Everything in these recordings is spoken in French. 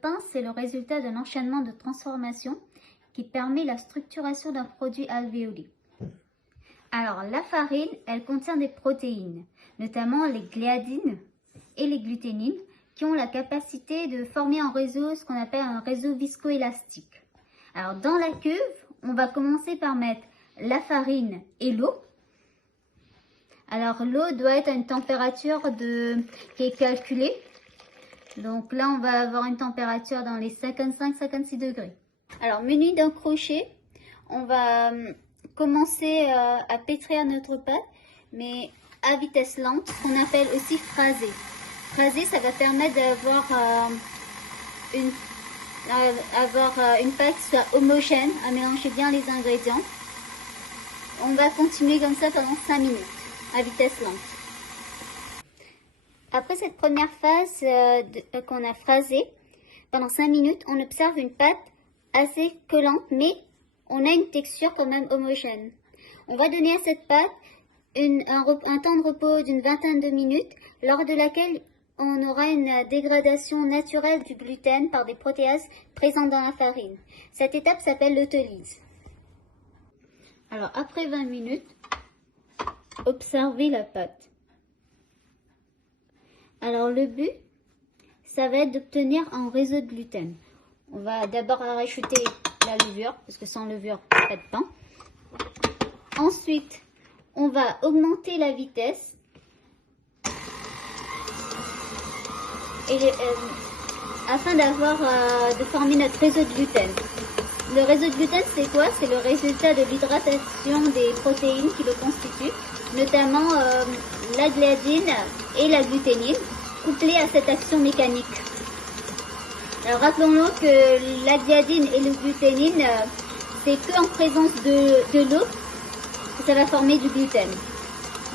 pain, c'est le résultat d'un enchaînement de transformations qui permet la structuration d'un produit alvéolé. Alors, la farine, elle contient des protéines, notamment les gliadines et les gluténines, qui ont la capacité de former un réseau, ce qu'on appelle un réseau viscoélastique. Alors, dans la cuve, on va commencer par mettre la farine et l'eau. Alors, l'eau doit être à une température qui est calculée. Donc là, on va avoir une température dans les 55-56 degrés. Alors, menu d'un crochet, on va commencer à pétrir notre pâte, mais à vitesse lente, qu'on appelle aussi phraser. Phraser, ça va permettre d'avoir une pâte qui soit homogène, à mélanger bien les ingrédients. On va continuer comme ça pendant 5 minutes, à vitesse lente. Après cette première phase qu'on a phrasée, pendant 5 minutes, on observe une pâte assez collante, mais on a une texture quand même homogène. On va donner à cette pâte un temps de repos d'une vingtaine de minutes, lors de laquelle on aura une dégradation naturelle du gluten par des protéases présentes dans la farine. Cette étape s'appelle l'autolyse. Alors après 20 minutes, observez la pâte. Alors le but, ça va être d'obtenir un réseau de gluten. On va d'abord rajouter la levure, parce que sans levure, pas de pain. Ensuite, on va augmenter la vitesse. Afin de former notre réseau de gluten. Le réseau de gluten, c'est quoi? C'est le résultat de l'hydratation des protéines qui le constituent, notamment la gliadine et la gluténine, couplées à cette action mécanique. Alors rappelons-nous que la gliadine et le gluténine, c'est qu'en présence de l'eau que ça va former du gluten.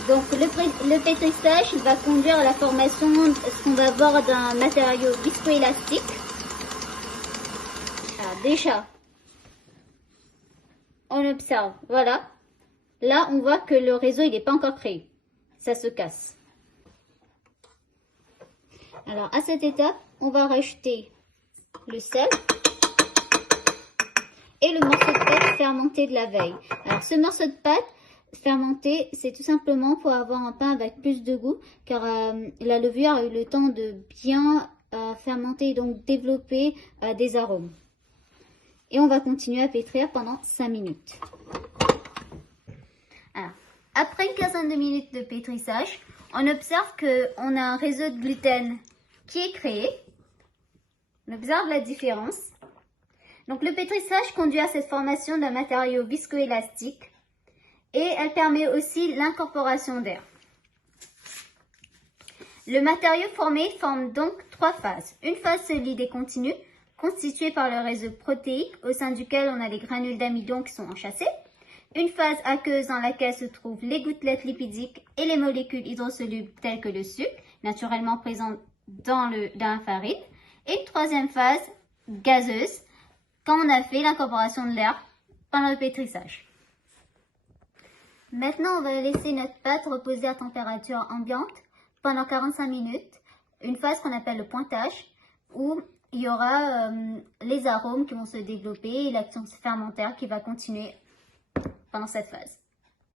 Donc le pétrissage va conduire à la formation de ce qu'on va voir d'un matériau viscoélastique. Alors déjà, on observe, voilà. Là, on voit que le réseau, il n'est pas encore créé. Ça se casse. Alors à cette étape, on va rajouter le sel et le morceau de pâte fermenté de la veille. Alors ce morceau de pâte fermenté, c'est tout simplement pour avoir un pain avec plus de goût, car la levure a eu le temps de bien fermenter et donc développer des arômes. Et on va continuer à pétrir pendant 5 minutes. Alors, après une quinzaine de minutes de pétrissage, on observe qu'on a un réseau de gluten qui est créé. On observe la différence. Donc le pétrissage conduit à cette formation d'un matériau viscoélastique. Et elle permet aussi l'incorporation d'air. Le matériau formé forme donc 3 phases. Une phase solide et continue, constituée par le réseau protéique, au sein duquel on a les granules d'amidon qui sont enchâssés. Une phase aqueuse dans laquelle se trouvent les gouttelettes lipidiques et les molécules hydrosolubles telles que le sucre, naturellement présentes dans la farine. Et une troisième phase gazeuse, quand on a fait l'incorporation de l'air pendant le pétrissage. Maintenant, on va laisser notre pâte reposer à température ambiante pendant 45 minutes, une phase qu'on appelle le pointage, où il y aura les arômes qui vont se développer et l'action fermentaire qui va continuer pendant cette phase.